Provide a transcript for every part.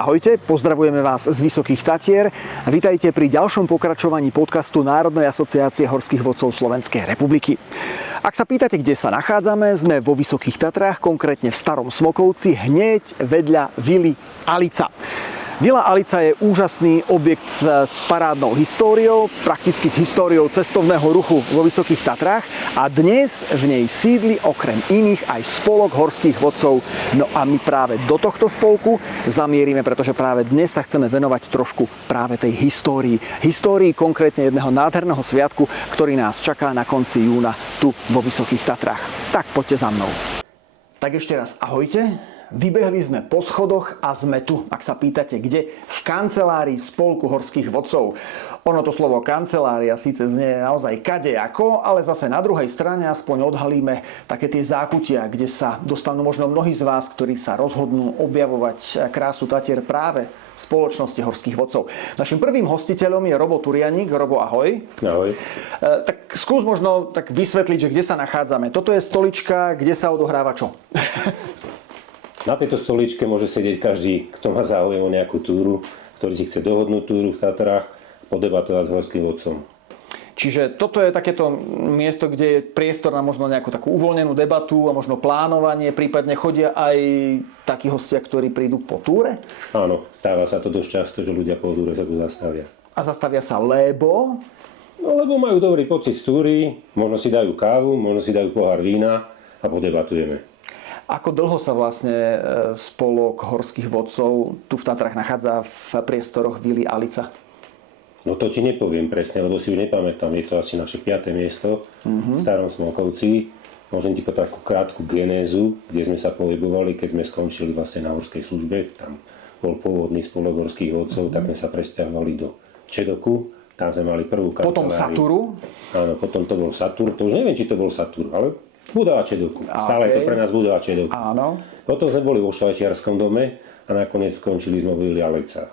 Ahojte, pozdravujeme vás z Vysokých Tatier. Vítajte pri ďalšom pokračovaní podcastu Národnej asociácie horských vodcov Slovenskej republiky. Ak sa pýtate, kde sa nachádzame, sme vo Vysokých Tatrách, konkrétne v Starom Smokovci, hneď vedľa vily Alica. Vila Alica je úžasný objekt s parádnou históriou, prakticky s históriou cestovného ruchu vo Vysokých Tatrách a dnes v nej sídli okrem iných aj spolok horských vodcov. No a my práve do tohto spolku zamierime, pretože práve dnes sa chceme venovať trošku práve tej histórii. Histórii konkrétne jedného nádherného sviatku, ktorý nás čaká na konci júna tu vo Vysokých Tatrách. Tak poďte za mnou. Tak ešte raz ahojte. Vybehli sme po schodoch a sme tu, ak sa pýtate, kde? V kancelárii Spolku horských vodcov. Ono to slovo kancelária síce znie naozaj kadejako, ale zase na druhej strane aspoň odhalíme také tie zákutia, kde sa dostanú možno mnohí z vás, ktorí sa rozhodnú objavovať krásu Tatier práve v spoločnosti horských vodcov. Našim prvým hostiteľom je Robo Turianík. Robo, ahoj. Ahoj. Tak skús možno tak vysvetliť, že kde sa nachádzame. Toto je stolička, kde sa odohráva čo? Na tejto stoličke môže sedieť každý, kto má záujem o nejakú túru, ktorý si chce dohodnúť túru v Tatrách, podebatovať s horským vodcom. Čiže toto je takéto miesto, kde je priestor na možno nejakú takú uvoľnenú debatu a možno plánovanie, prípadne chodia aj takí hostia, ktorí prídu po túre? Áno, stáva sa to dosť často, že ľudia po túre sa tu zastavia. A zastavia sa lebo? No lebo majú dobrý pocit z túry, možno si dajú kávu, možno si dajú pohár vína a podebatujeme. Ako dlho sa vlastne spolok horských vodcov tu v Tatrách nachádza v priestoroch vily Alica? No to ti nepoviem presne, lebo si už nepamätám. Je to asi naše 5. miesto v Starom Smokovci. Môžem ti povedať takú krátku genézu, kde sme sa pohybovali, keď sme skončili vlastne na horskej službe. Tam bol pôvodný spolok horských vodcov, tak sme sa presťahovali do Čedoku. Tam sme mali prvú kanceláriu. Potom Saturu? Áno, potom to bol Satur. To už neviem, či to bol Satur, ale budova Čedoku. Stále je to pre nás budova Čedoku. Áno. Potom sme boli vo Švajčiarskom dome a nakoniec skončili sme v vili Alica.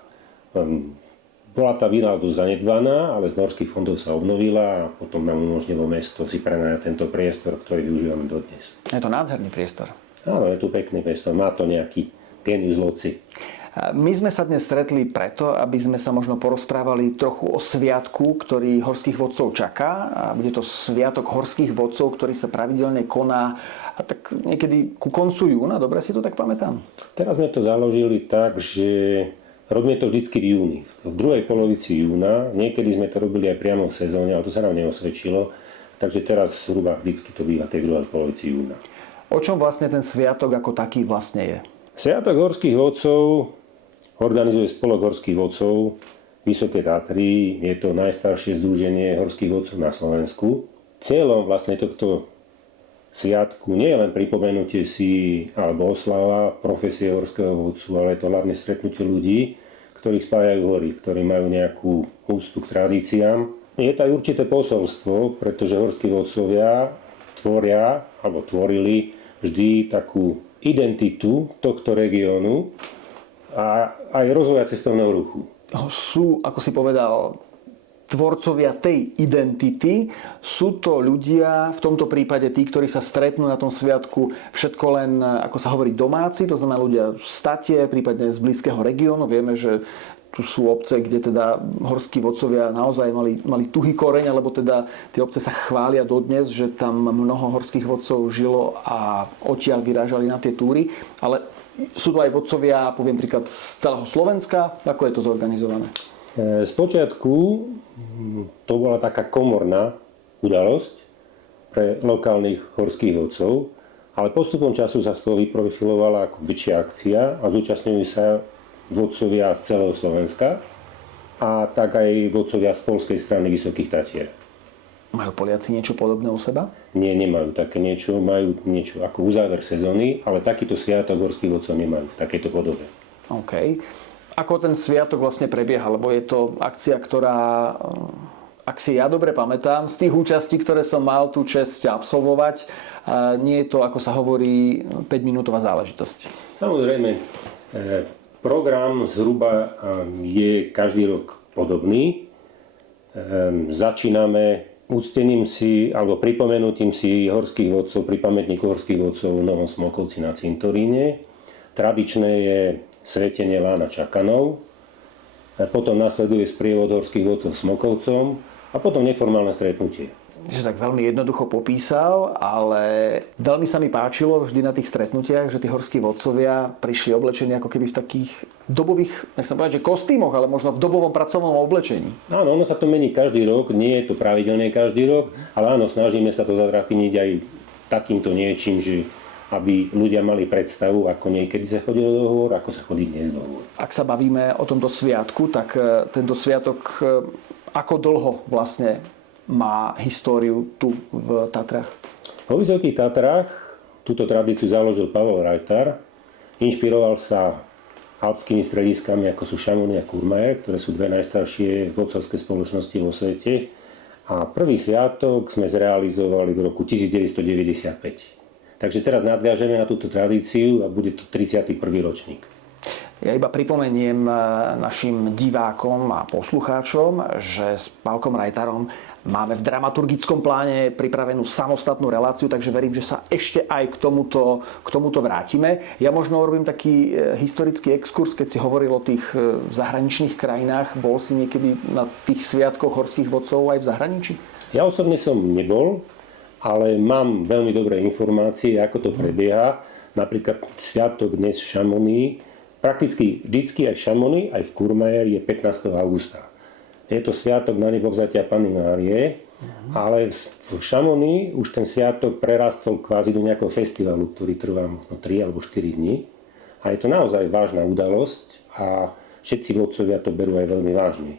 Bola tá vila dosť zanedbaná, ale z norských fondov sa obnovila a potom nám umožnilo mesto si prenajať tento priestor, ktorý využívame dodnes. Je to nádherný priestor. Áno, je tu pekný priestor. Má to nejaký genius loci. My sme sa dnes stretli preto, aby sme sa možno porozprávali trochu o sviatku, ktorý horských vodcov čaká. A bude to sviatok horských vodcov, ktorý sa pravidelne koná a tak niekedy ku koncu júna. Dobre si to tak pamätám? Teraz sme to založili tak, že robíme to vždycky v júni. V druhej polovici júna. Niekedy sme to robili aj priamo v sezóne, ale to sa nám neosvedčilo. Takže teraz zhruba vždycky to býva v tej druhej polovici júna. O čom vlastne ten sviatok ako taký vlastne je? Sviatok horských vodcov organizuje Spolok horských vodcov Vysoké Tatry. Je to najstaršie združenie horských vodcov na Slovensku. Cieľom vlastne tohto sviatku nie je len pripomenutie si alebo oslava profesie horského vodcu, ale je to hlavne stretnutie ľudí, ktorí spájajú hory, ktorí majú nejakú úctu k tradíciám. Je to aj určité posolstvo, pretože horskí vodcovia tvoria alebo tvorili vždy takú identitu tohto regiónu a aj rozvoja cestovného ruchu. Sú, ako si povedal, tvorcovia tej identity. Sú to ľudia, v tomto prípade tí, ktorí sa stretnú na tom sviatku, všetko len, ako sa hovorí, domáci, to znamená ľudia z Tatier, prípadne z blízkeho regiónu. Vieme, že tu sú obce, kde teda horskí vodcovia naozaj mali tuhý koreň, alebo teda tie obce sa chvália dodnes, že tam mnoho horských vodcov žilo a odtiaľ vyrážali na tie túry. Ale sú tu aj vodcovia, poviem príklad, z celého Slovenska. Ako je to zorganizované? Spočiatku to bola taká komorná udalosť pre lokálnych horských vodcov, ale postupom času sa z toho vyprofilovala ako väčšia akcia a zúčastňujú sa vodcovia z celého Slovenska a tak aj vodcovia z poľskej strany Vysokých Tatier. Majú Poliaci niečo podobné u seba? Nie, nemajú také niečo. Majú niečo ako uzáver sezóny, ale takýto sviatok horských vodcov nemajú v takejto podobe. OK. Ako ten sviatok vlastne prebieha? Lebo je to akcia, ktorá, ak si ja dobre pamätám, z tých účastí, ktoré som mal tú česť absolvovať, nie je to, ako sa hovorí, 5-minútová záležitosť. Samozrejme, program zhruba je každý rok podobný. Začíname úctením si, alebo pripomenutím si horských vodcov pri pamätníku horských vodcov v Novom Smokovci na cintoríne. Tradičné je svetenie Lána Čakanov, potom nasleduje sprievod horských vodcov Smokovcom a potom neformálne stretnutie. Že tak veľmi jednoducho popísal, ale veľmi sa mi páčilo vždy na tých stretnutiach, že tí horskí vodcovia prišli oblečení ako keby v takých dobových, nechcem povedať, že kostýmoch, ale možno v dobovom pracovnom oblečení. Áno, ono sa to mení každý rok, nie je to pravidelné každý rok, ale áno, snažíme sa to zatrakiniť aj takýmto niečím, že aby ľudia mali predstavu, ako niekedy sa chodilo do hôr, ako sa chodí dnes do hôr. Ak sa bavíme o tomto sviatku, tak tento sviatok ako dlho vlastne má históriu tu v Tatrách? Po Vysokých Tatrách túto tradíciu založil Pavel Rajtar. Inšpiroval sa alpskými strediskami, ako sú Chamonix a Courmayeur, ktoré sú dve najstaršie vodcovské spoločnosti vo svete. A prvý sviatok sme zrealizovali v roku 1995. Takže teraz nadviažeme na túto tradíciu a bude to 31. ročník. Ja iba pripomeniem našim divákom a poslucháčom, že s Pálkom Rajtarom máme v dramaturgickom pláne pripravenú samostatnú reláciu, takže verím, že sa ešte aj k tomuto vrátime. Ja možno robím taký historický exkurs, keď si hovoril o tých zahraničných krajinách. Bol si niekedy na tých sviatkoch horských vodcov aj v zahraničí? Ja osobne som nebol, ale mám veľmi dobré informácie, ako to prebieha. Napríklad sviatok dnes v Chamonix, prakticky vždycky aj v Chamonix, aj v Courmayeur je 15. augusta. Je to sviatok na nebovzatia Panny Márie, ale v Chamonix už ten sviatok prerastol kvázi do nejakého festivalu, ktorý trvá 3 alebo 4 dní. A je to naozaj vážna udalosť a všetci vodcovia to berú aj veľmi vážne.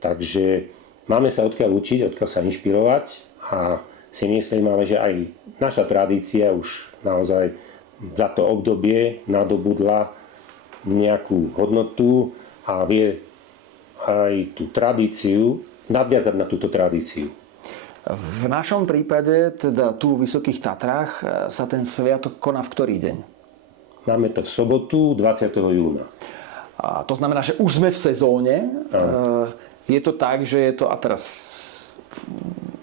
Takže máme sa odkiaľ učiť, odkiaľ sa inšpirovať a si myslím, ale že aj naša tradícia už naozaj za to obdobie nadobudla nejakú hodnotu a vie aj tú tradíciu, nadviazať na túto tradíciu. V našom prípade, teda tu v Vysokých Tatrách, sa ten sviatok koná v ktorý deň? Máme to v sobotu 20. júna. A to znamená, že už sme v sezóne. Je to tak, že je to, a teraz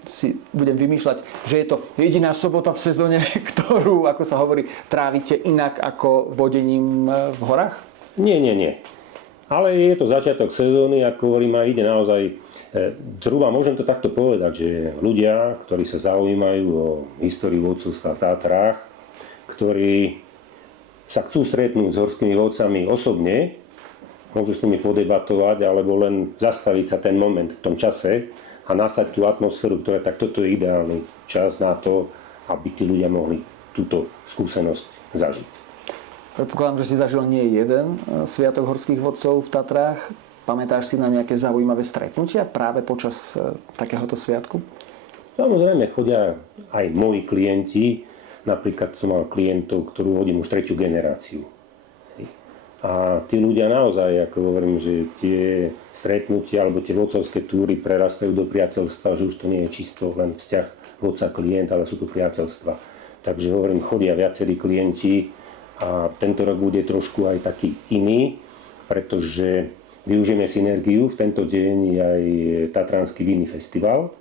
si budem vymýšľať, že je to jediná sobota v sezóne, ktorú, ako sa hovorí, trávite inak ako vodením v horách? Nie. Ale je to začiatok sezóny, ako hovorím, a ide naozaj, zhruba môžem to takto povedať, že ľudia, ktorí sa zaujímajú o históriu vodcovstva v Tatrách, ktorí sa chcú stretnúť s horskými vodcami osobne, môžu s nimi podebatovať, alebo len zastaviť sa ten moment v tom čase, a nastať tú atmosféru, ktorá tak toto je ideálny čas na to, aby tí ľudia mohli túto skúsenosť zažiť. Predpokladám, že si zažil nie jeden sviatok horských vodcov v Tatrách. Pamätáš si na nejaké zaujímavé stretnutia práve počas takéhoto sviatku? Samozrejme, chodia aj moji klienti. Napríklad som mal klientov, ktorú vodím už 3. generáciu. A tí ľudia naozaj, ako hovorím, že tie stretnutia alebo tie vodcovské túry prerastajú do priateľstva, že už to nie je čisto len vzťah vodca-klient, ale sú to priateľstva. Takže hovorím, chodia viacerí klienti a tento rok bude trošku aj taký iný, pretože využijeme synergiu. V tento deň je aj Tatranský vinný festival.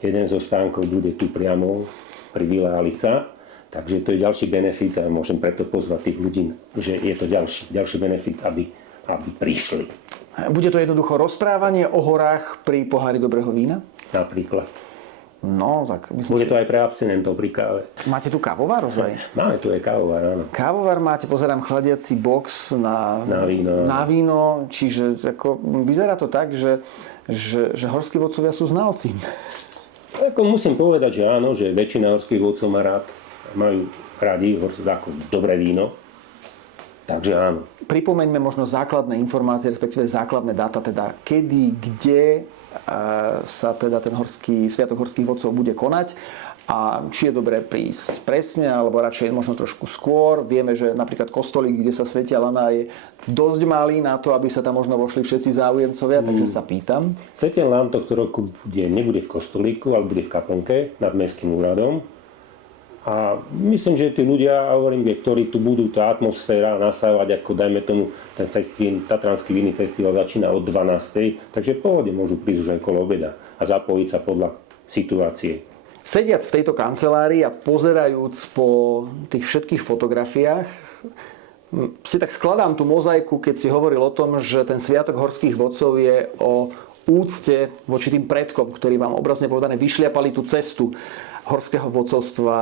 Jeden zo stánkov bude tu priamo pri Vile Alica. Takže to je ďalší benefit a môžem preto pozvať tých ľudí, že je to ďalší benefit, aby prišli. Bude to jednoducho rozprávanie o horách pri pohári dobrého vína? Napríklad. No, tak myslím, bude to aj pre abstinentov pri káve. Máte tu kávovár ozaj? Máme tu aj kávovár, áno. Kávovár máte, pozerám, chladiaci box na víno. Čiže ako, vyzerá to tak, že horskí vodcovia sú znalci. Ako musím povedať, že áno, že väčšina horských vodcov majú radi ako dobré víno. Takže áno. Pripomeňme možno základné informácie, respektíve základné dáta, teda kedy, kde sa teda ten sviatok horských vodcov bude konať a či je dobré prísť presne, alebo radšej možno trošku skôr. Vieme, že napríklad kostolík, kde sa svetia laná, je dosť malý na to, aby sa tam možno vošli všetci záujemcovia, takže sa pýtam. Svetelný lán tohto roku nebude v kostolíku, ale bude v kaplnke nad Mestským úradom. A myslím, že tí ľudia, ktorí tu budú, tá atmosféra nasávať, ako dajme tomu, ten Tatranský vinný festival začína od 12. Takže v pohode môžu prísť už aj kolo obeda a zapojiť sa podľa situácie. Sediac v tejto kancelárii a pozerajúc po tých všetkých fotografiách, Si tak skladám tú mozaiku, keď si hovoril o tom, že ten Sviatok horských vodcov je o úcte voči tým predkom, ktorí vám obrazne povedané vyšliapali tú cestu horského vodcovstva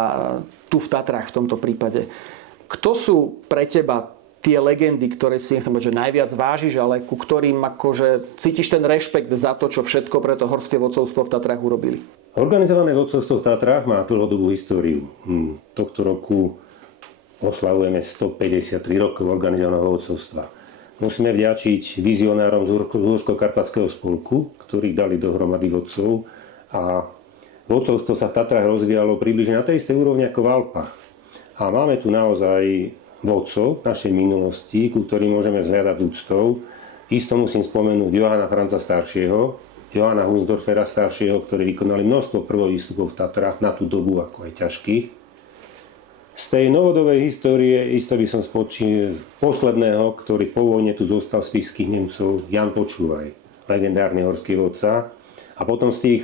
tu v Tatrách v tomto prípade. Kto sú pre teba tie legendy, ktoré si, nechcem povedať, že najviac vážiš, ale ku ktorým akože cítiš ten rešpekt za to, čo všetko pre to horské vodcovstvo v Tatrách urobili? Organizované vodcovstvo v Tatrách má dlhodobú históriu. Tohto roku oslavujeme 153 rokov organizovaného vodcovstva. Musíme vďačiť vizionárom z Uhorsko-Karpatského spolku, ktorí dali dohromady vodcov, a vodcovstvo sa v Tatrách rozvíjalo približne na tej istej úrovni ako v Alpách. A máme tu naozaj vodcov v našej minulosti, ku ktorým môžeme zhľadať úctou. Isto musím spomenúť Johana Franca staršieho, Johana Hunsdorfera staršieho, ktorí vykonali množstvo prvovýstupov v Tatrách na tú dobu, ako aj ťažkých. Z tej novodobej histórie isto by som spočil posledného, ktorý po vojne tu zostal z spišských Nemcov, Jan Počúvaj, legendárny horský vodca. A potom z tých,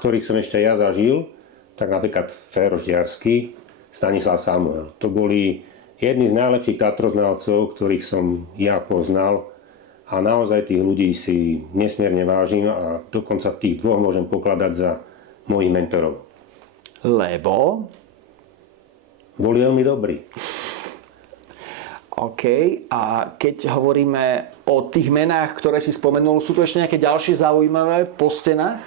ktorých som ešte ja zažil, tak napríklad Féroš Diarsky, Stanislav Samuel. To boli jedni z najlepších tatroznalcov, ktorých som ja poznal, a naozaj tých ľudí si nesmierne vážim a dokonca tých dvoch môžem pokladať za mojich mentorov. Lebo? Boli veľmi dobrí. OK. A keď hovoríme o tých menách, ktoré si spomenul, sú tu ešte nejaké ďalšie zaujímavé po stenách?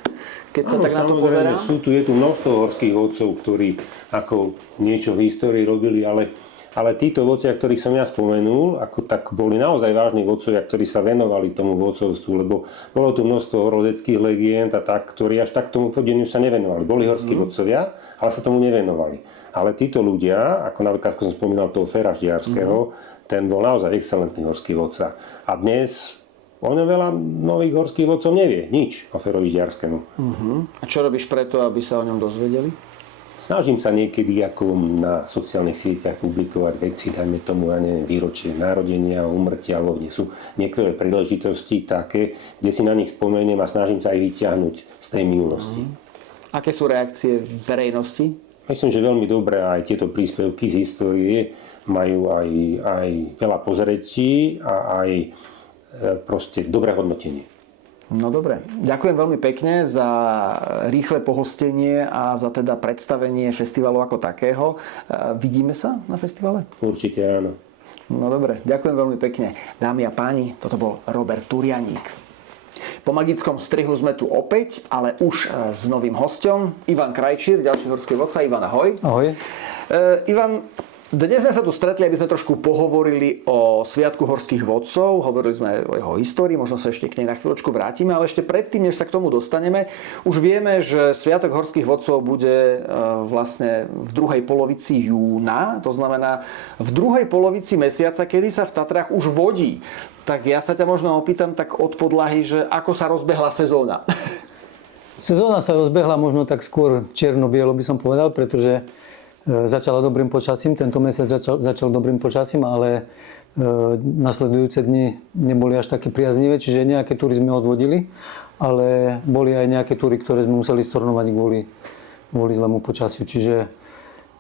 Keď sa tak na to pozerá? Je tu množstvo horských vodcov, ktorí ako niečo v histórii robili, ale títo vodcovia, ktorých som ja spomenul, tak boli naozaj vážni vodcovia, ktorí sa venovali tomu vodcovstvu, lebo bolo tu množstvo horoleckých legend a tak, ktorí až tak tomu chodeniu sa nevenovali. Boli horskí vodcovia, ale sa tomu nevenovali. Ale títo ľudia, ako napríklad, ako som spomínal toho Féra Ždiarského, ten bol naozaj excelentný horský vodca. A dnes o ňom veľa nových horských vodcov nevie. Nič o Férovi Ždiarskému. A čo robíš preto, aby sa o ňom dozvedeli? Snažím sa niekedy ako na sociálnych sieťach publikovať veci, dajme tomu, ja neviem, výročie narodenia, úmrtia, alebo kde sú niektoré príležitosti také, kde si na nich spomeniem a snažím sa aj vyťahnuť z tej minulosti. Aké sú reakcie verejnosti? Myslím, že veľmi dobré, aj tieto príspevky z histórie majú aj veľa pozretí a aj proste dobré hodnotenie. No dobre, ďakujem veľmi pekne za rýchle pohostenie a za teda predstavenie festivalu ako takého. Vidíme sa na festivale? Určite áno. No dobre, ďakujem veľmi pekne. Dámy a páni, toto bol Robert Turianík. Po magickom strihu sme tu opäť, ale už s novým hosťom. Ivan Krajčír, ďalší horský vodca. Ivan, ahoj. Ahoj. Ivan, dnes sme sa tu stretli, aby sme trošku pohovorili o Sviatku horských vodcov. Hovorili sme o jeho histórii, možno sa ešte k nej na chvíľočku vrátime, ale ešte predtým, než sa k tomu dostaneme, už vieme, že Sviatok horských vodcov bude vlastne v druhej polovici júna, to znamená v druhej polovici mesiaca, kedy sa v Tatrách už vodí. Tak ja sa ťa možno opýtam tak od podlahy, že ako sa rozbehla sezóna? Sezóna sa rozbehla možno tak skôr čierno-bielo, by som povedal, pretože začala dobrým počasím. Tento mesiac začal dobrým počasím, ale nasledujúce dni neboli až také priaznivé, čiže nejaké túry sme odvodili, ale boli aj nejaké túry, ktoré sme museli stornovať kvôli zlému počasiu. Čiže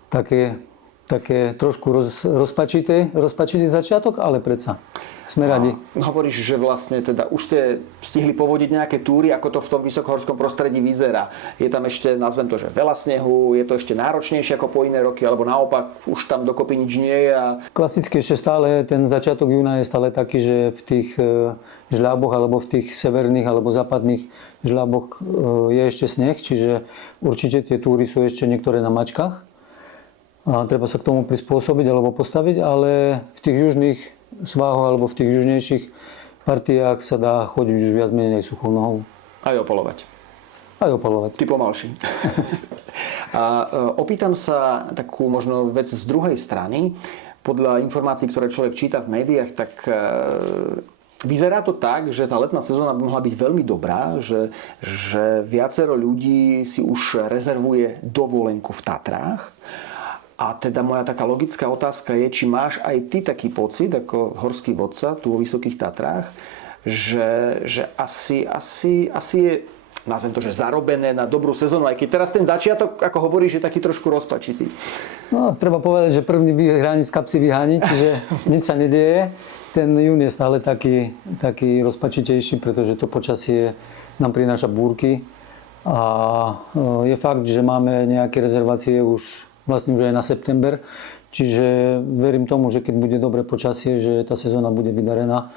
také trošku rozpačitý začiatok, ale predsa sme radi. Hovoríš, že vlastne teda už ste stihli povodiť nejaké túry, ako to v tom vysokohorskom prostredí vyzerá. Je tam ešte, nazvem to, že veľa snehu, je to ešte náročnejšie ako po iné roky, alebo naopak už tam dokopy nič nie je? Klasicky ešte stále, ten začiatok júna je stále taký, že v tých žľáboch alebo v tých severných alebo západných žľáboch je ešte sneh, čiže určite tie túry sú ešte niektoré na mačkách. A treba sa k tomu prispôsobiť alebo postaviť, ale v tých južných svahoch alebo v tých južnejších partiách sa dá chodiť už viac menej suchou nohou. Aj opalovať. Aj opalovať. Ty pomalší. A opýtam sa takú možno vec z druhej strany. Podľa informácií, ktoré človek číta v médiách, tak vyzerá to tak, že tá letná sezóna by mohla byť veľmi dobrá, že viacero ľudí si už rezervuje dovolenku v Tatrách. A teda moja taká logická otázka je, či máš aj ty taký pocit, ako horský vodca tu vo Vysokých Tatrách, že asi je nazvem to, že zarobené na dobrú sezónu, aj keď teraz ten začiatok, ako hovoríš, je taký trošku rozpačitý. No, treba povedať, že prvý vyhraní z kapsy vyháni, čiže nič sa nedieje. Ten jún je stále taký rozpačitejší, pretože to počasie nám prináša búrky. A je fakt, že máme nejaké rezervácie už aj na september. Čiže verím tomu, že keď bude dobré počasie, že tá sezóna bude vydarená.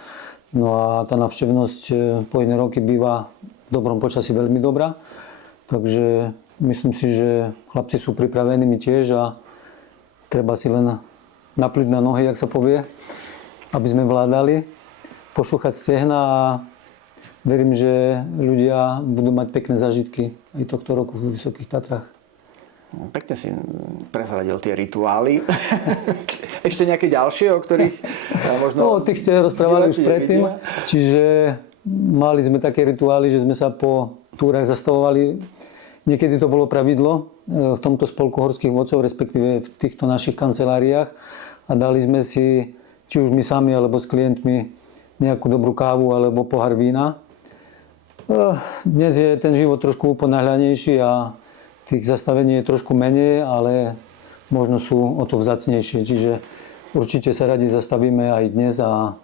No a tá návštevnosť po iné roky býva v dobrom počasí veľmi dobrá. Takže myslím si, že chlapci sú pripravení, my tiež, a treba si len napľuť na nohy, jak sa povie, aby sme vládali, pošúchať stehna, a verím, že ľudia budú mať pekné zážitky aj tohto roku v Vysokých Tatrách. Pekne si prezradil tie rituály. Ešte nejaké ďalšie, o ktorých možno... No, o tých ste rozprávali už predtým. Čiže mali sme také rituály, že sme sa po túrach zastavovali. Niekedy to bolo pravidlo v tomto spolku horských vodcov, respektíve v týchto našich kanceláriách. A dali sme si, či už my sami, alebo s klientmi, nejakú dobrú kávu alebo pohár vína. Dnes je ten život trošku uponáhľanejší a tých zastavení je trošku menej, ale možno sú o to vzácnejšie. Čiže určite sa radi zastavíme aj dnes a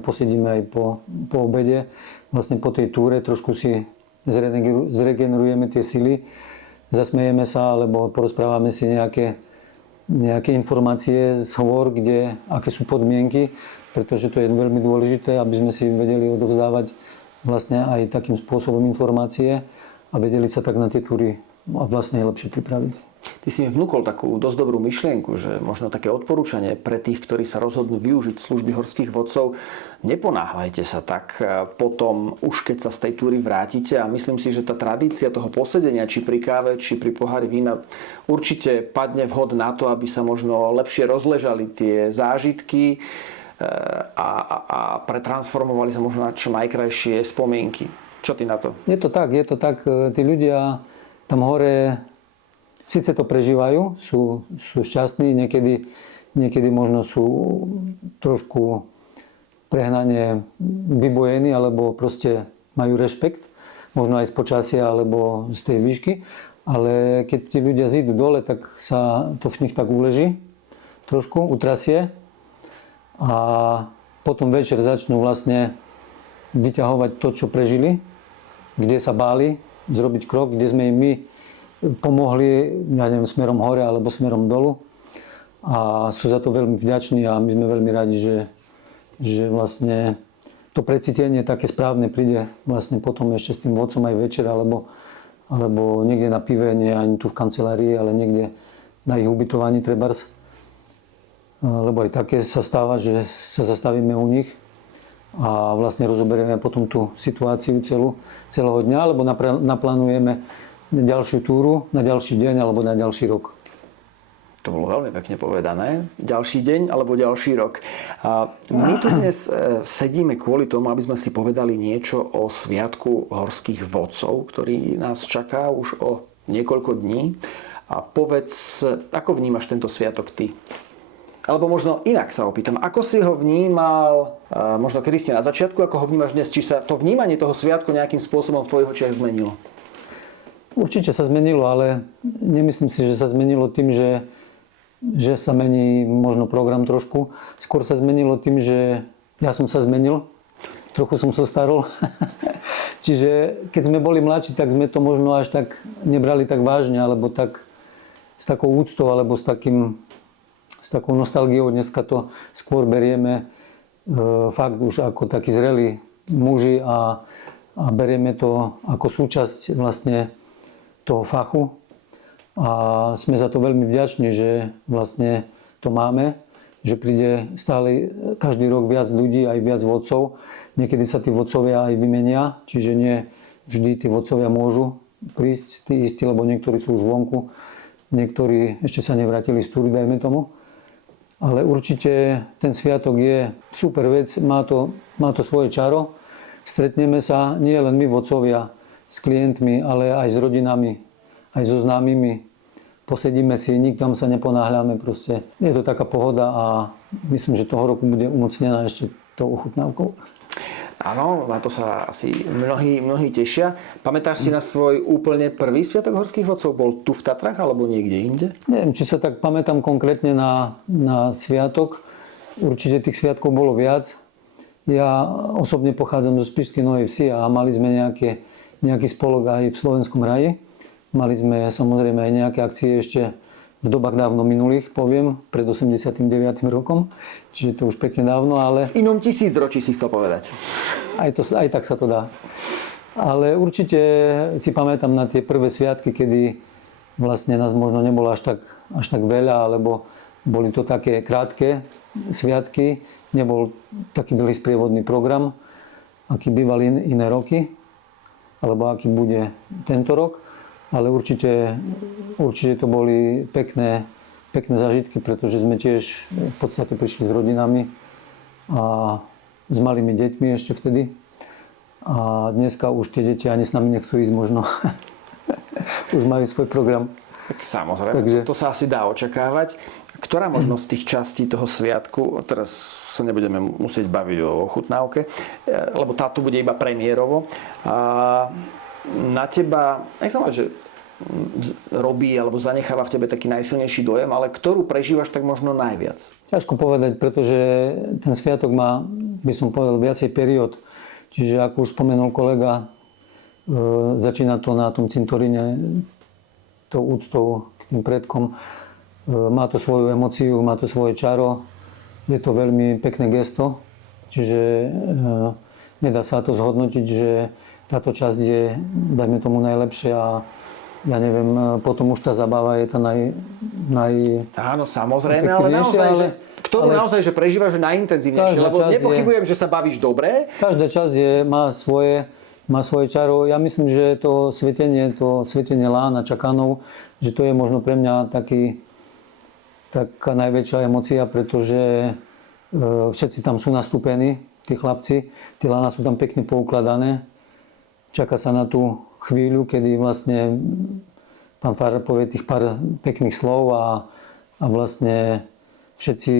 posedíme aj po obede. Vlastne po tej túre trošku si zregenerujeme tie sily, zasmejeme sa alebo porozprávame si nejaké informácie z hôr, aké sú podmienky, pretože to je veľmi dôležité, aby sme si vedeli odovzdávať vlastne aj takým spôsobom informácie a vedeli sa tak na tie túry a vlastne lepšie pripraviť. Ty si mi vnúkol takú dosť dobrú myšlienku, že možno také odporúčanie pre tých, ktorí sa rozhodnú využiť služby horských vodcov. Neponáhľajte sa tak potom, už keď sa z tej túry vrátite, a myslím si, že tá tradícia toho posedenia, či pri káve, či pri pohári vína, určite padne vhod na to, aby sa možno lepšie rozležali tie zážitky a pretransformovali sa možno na čo najkrajšie spomienky. Čo ty na to? Je to tak. Tí ľudia tam hore síce to prežívajú, sú šťastní, niekedy možno sú trošku prehnane vybojení, alebo proste majú rešpekt, možno aj z počasia, alebo z tej výšky. Ale keď tí ľudia zídu dole, tak sa to v nich tak uleží, trošku utrasie. A potom večer začnú vlastne vyťahovať to, čo prežili, kde sa báli zrobiť krok, kde sme im my pomohli, ja neviem, smerom hore alebo smerom dolu. A sú za to veľmi vďační a my sme veľmi radi, že vlastne to precítenie také správne príde vlastne potom ešte s tým vodcom aj večer, alebo niekde na pive, nie ani tu v kancelárii, ale niekde na ich ubytovaní trebárs. Lebo aj také sa stáva, že sa zastavíme u nich a vlastne rozoberieme potom tú situáciu celého dňa, alebo naplánujeme ďalšiu túru na ďalší deň alebo na ďalší rok. To bolo veľmi pekne povedané. Ďalší deň alebo ďalší rok. A my tu dnes sedíme kvôli tomu, aby sme si povedali niečo o Sviatku horských vodcov, ktorý nás čaká už o niekoľko dní. A povedz, ako vnímaš tento sviatok ty? Alebo možno inak sa opýtam, ako si ho vnímal, možno kedy si na začiatku, ako ho vnímaš dnes? Či sa to vnímanie toho sviatku nejakým spôsobom v tvojich očiach zmenilo? Určite sa zmenilo, ale nemyslím si, že sa zmenilo tým, že sa mení možno program trošku. Skôr sa zmenilo tým, že ja som sa zmenil, trochu som sa starol. Čiže keď sme boli mladší, tak sme to možno až tak nebrali tak vážne, alebo tak s takou úctou, alebo s takou nostalgiou. Dneska to skôr berieme fakt už ako takí zrelí muži a berieme to ako súčasť vlastne toho fachu. A sme za to veľmi vďační, že vlastne to máme, že príde stále každý rok viac ľudí, aj viac vodcov. Niekedy sa tí vodcovia aj vymenia, čiže nie vždy tí vodcovia môžu prísť, tí istí, lebo niektorí sú už vonku, niektorí ešte sa nevrátili z túry, dajme tomu. Ale určite ten sviatok je super vec, má to svoje čaro. Stretneme sa nie len my vodcovia s klientmi, ale aj s rodinami, aj so známymi. Posedíme si, nikam sa neponáhľame, proste je to taká pohoda a myslím, že toho roku bude umocnená ešte tou ochutnávkou. Áno, na to sa asi mnohí tešia. Pamätáš si na svoj úplne prvý sviatok horských vodcov? Bol tu v Tatrách alebo niekde inde? Neviem, či sa tak pamätám konkrétne na sviatok. Určite tých sviatkov bolo viac. Ja osobne pochádzam zo Spišskej Novej Vsi a mali sme nejaký spolok aj v Slovenskom raji. Mali sme samozrejme aj nejaké akcie ešte v dobách dávno minulých, poviem, pred 89. rokom. Čiže to už pekne dávno, ale... V inom tisícročí si chcel povedať. Aj tak sa to dá. Ale určite si pamätám na tie prvé sviatky, kedy vlastne nás možno nebolo až tak veľa, alebo boli to také krátke sviatky. Nebol taký dlhý sprievodný program, aký bývali iné roky, alebo aký bude tento rok. Ale určite to boli pekné zážitky, pretože sme tiež v podstate prišli s rodinami a s malými deťmi ešte vtedy. A dneska už tie deti ani s nami nechcú ísť možno. Už majú svoj program. Tak samozrejme, to sa asi dá očakávať. Ktorá možno z tých častí toho sviatku, teraz sa nebudeme musieť baviť o ochutnávke, lebo táto bude iba premiérovo, na teba, nechcem povedať, že robí alebo zanecháva v tebe taký najsilnejší dojem, ale ktorú prežívaš tak možno najviac? Ťažko povedať, pretože ten sviatok má, by som povedal, viacej periód. Čiže ako už spomenul kolega, začína to na tom cintoríne tou úctou k tým predkom. Má to svoju emóciu, má to svoje čaro. Je to veľmi pekné gesto. Čiže nedá sa to zhodnotiť, že táto časť je, dajme tomu, najlepšia a ja neviem, potom už tá zabáva je tá Áno, samozrejme, ale naozaj, ktorú naozaj, že prežívaš najintenzívnejšie, lebo nepochybujem, že sa bavíš dobre. Každá časť má svoje čaro. Ja myslím, že to svietenie lán a čakanov, že to je možno pre mňa taká najväčšia emócia, pretože všetci tam sú nastúpení, tí chlapci, tie lána sú tam pekne poukladané. Čaká sa na tú chvíľu, kedy vlastne pán farár povie tých pár pekných slov a vlastne všetci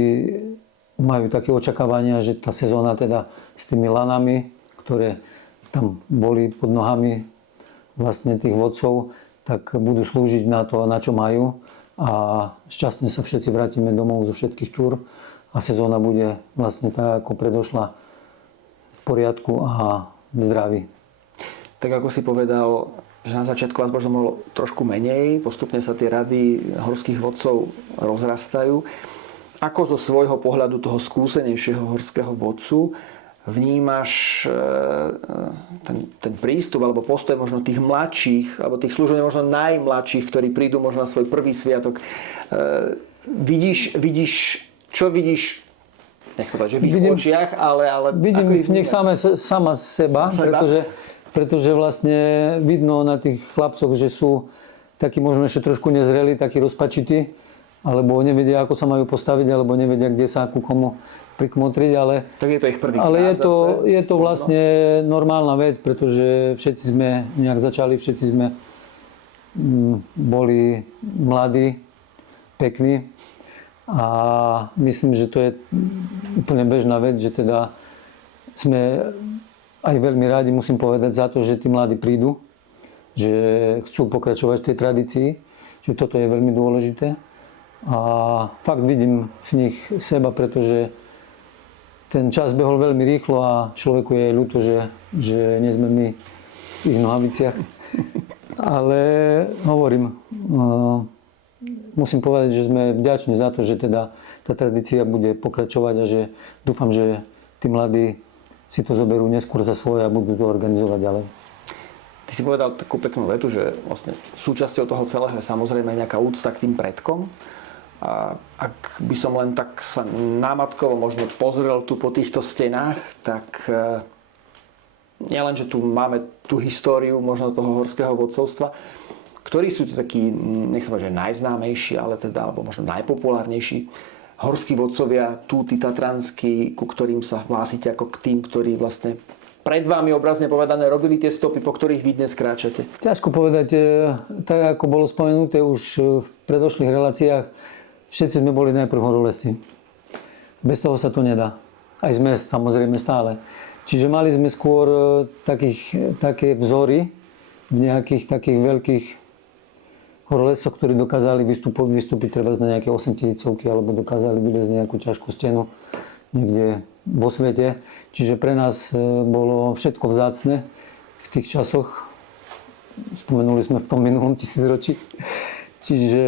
majú také očakávania, že tá sezóna teda s tými lanami, ktoré tam boli pod nohami vlastne tých vodcov, tak budú slúžiť na to, na čo majú a šťastne sa všetci vrátime domov zo všetkých túr a sezóna bude vlastne tak, ako predošla, v poriadku a v zdraví. Tak ako si povedal, že na začiatku vás možno bolo trošku menej, postupne sa tie rady horských vodcov rozrastajú. Ako zo svojho pohľadu toho skúsenejšieho horského vodcu vnímaš ten prístup alebo postoj možno tých mladších, alebo tých služobne možno najmladších, ktorí prídu možno na svoj prvý sviatok. Čo vidíš, nech sa povedať, že v ich očiach, ale vidím v nich sama seba, pretože vlastne vidno na tých chlapcoch, že sú takí možno ešte trošku nezrelí, takí rozpačití, alebo nevedia, ako sa majú postaviť, alebo nevedia, kde sa ku komu prikmotriť, ale tak je to ich prvý krát. Ale je to vlastne normálna vec, pretože všetci sme nejak začali, všetci sme boli mladí, pekní a myslím, že to je úplne bežná vec, že teda sme aj veľmi rádi, musím povedať, za to, že tí mladí prídu, že chcú pokračovať v tej tradícii, že toto je veľmi dôležité. A fakt vidím v nich seba, pretože ten čas behol veľmi rýchlo a človeku je ľúto, že nie sme my v ich nohaviciach. Ale hovorím, musím povedať, že sme vďační za to, že teda tá tradícia bude pokračovať a že dúfam, že tí mladí si to zoberú neskôr za svoje a budú to organizovať ďalej. Ty si povedal takú peknú vetu, že vlastne súčasťou toho celého je samozrejme nejaká úcta k tým predkom. A ak by som len tak sa námatkovo možno pozrel tu po týchto stenách, tak nielen, že tu máme tú históriu možno toho horského vodcovstva, ktorí sú takí, nech sa povedať, že najznámejší, ale teda, alebo možno najpopulárnejší horskí vodcovia, tu tí tatranskí, ku ktorým sa hlásite ako k tým, ktorí vlastne pred vami, obrazne povedané, robili tie stopy, po ktorých vy dnes kráčate? Ťažko povedať, tak ako bolo spomenuté už v predošlých reláciách, všetci sme boli najprv horolezci. Bez toho sa to nedá. aj sme samozrejme stále. Čiže mali sme skôr také vzory v nejakých takých veľkých horolesoch, ktorí dokázali vystúpiť treba na nejaké 8000-ky alebo dokázali vylezť nejakú ťažkú stenu niekde vo svete. Čiže pre nás bolo všetko vzácne v tých časoch. Spomenuli sme v tom minulom tisícročí. Čiže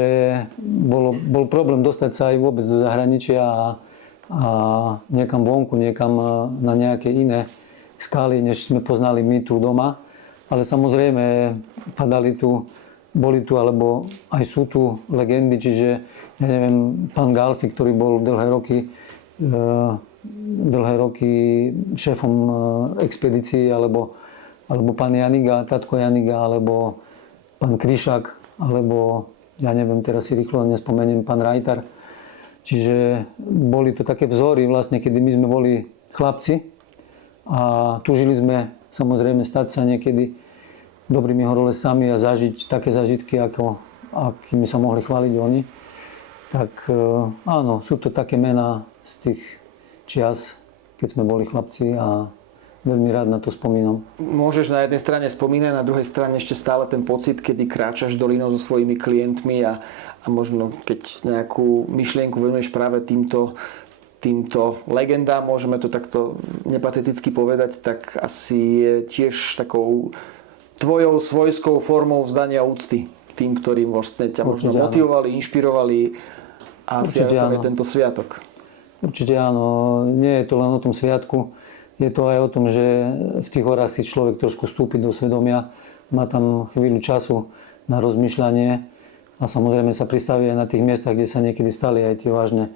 bol problém dostať sa aj vôbec do zahraničia a niekam vonku, niekam na nejaké iné skály, než sme poznali my tu doma. Ale samozrejme, boli tu, alebo aj sú tu legendy, čiže ja neviem, pán Galfi, ktorý bol dlhé roky šéfom expedícií, alebo pán Janiga, tatko Janiga, alebo pán Kryšák, alebo ja neviem, teraz si rýchlo nespomeniem, pán Rajtar. Čiže boli to také vzory vlastne, kedy my sme boli chlapci a túžili sme samozrejme stať sa niekedy dobrými horolezcami a zažiť také zážitky, akými sa mohli chváliť oni. Tak áno, sú to také mená z tých čias, keď sme boli chlapci a veľmi rád na to spomínam. Môžeš na jednej strane spomínať, na druhej strane ešte stále ten pocit, kedy kráčaš dolinou so svojimi klientmi a možno keď nejakú myšlienku venuješ práve týmto legendám, môžeme to takto nepateticky povedať, tak asi je tiež takou tvojou svojskou formou vzdania úcty tým, ktorým vlastne ťa možno motivovali, inšpirovali a asi aj je tento sviatok. Určite áno, nie je to len o tom sviatku, je to aj o tom, že v tých horách si človek trošku vstúpi do svedomia, má tam chvíľu času na rozmýšľanie a samozrejme sa pristaví aj na tých miestach, kde sa niekedy stali aj tie vážne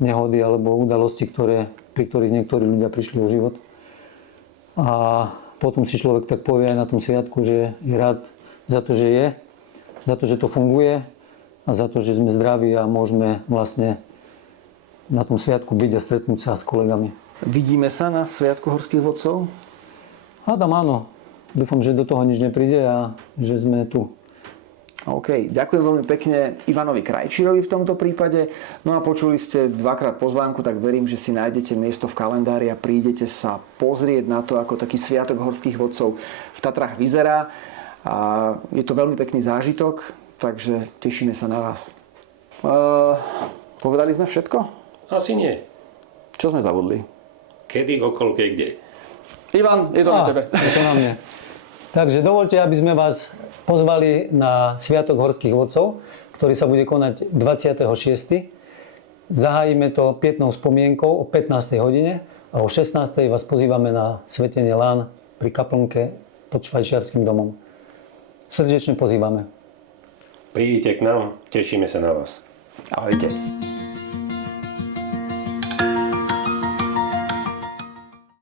nehody alebo udalosti, pri ktorých niektorí ľudia prišli o život. A potom si človek tak povie aj na tom sviatku, že je rád za to, že je, za to, že to funguje a za to, že sme zdraví a môžeme vlastne na tom sviatku byť a stretnúť sa s kolegami. Vidíme sa na Sviatku horských vodcov? Hádam áno. Dúfam, že do toho nič nepríde a že sme tu. OK, ďakujem veľmi pekne Ivanovi Krajčírovi v tomto prípade. No a počuli ste dvakrát pozvánku, tak verím, že si nájdete miesto v kalendári a prídete sa pozrieť na to, ako taký Sviatok horských vodcov v Tatrách vyzerá. A je to veľmi pekný zážitok, takže tešíme sa na vás. Povedali sme všetko? Asi nie. Čo sme zabudli? Kedy, okolke, kde? Ivan, je to na tebe. Je to na mne. Takže dovoľte, aby sme vás pozvali na Sviatok horských vodcov, ktorý sa bude konať 26. Zahájime to pietnou spomienkou o 15. hodine a o 16. vás pozývame na svetenie lán pri kaplnke pod Švajčiarskym domom. Srdečne pozývame. Prídite k nám, tešíme sa na vás. Ahojte.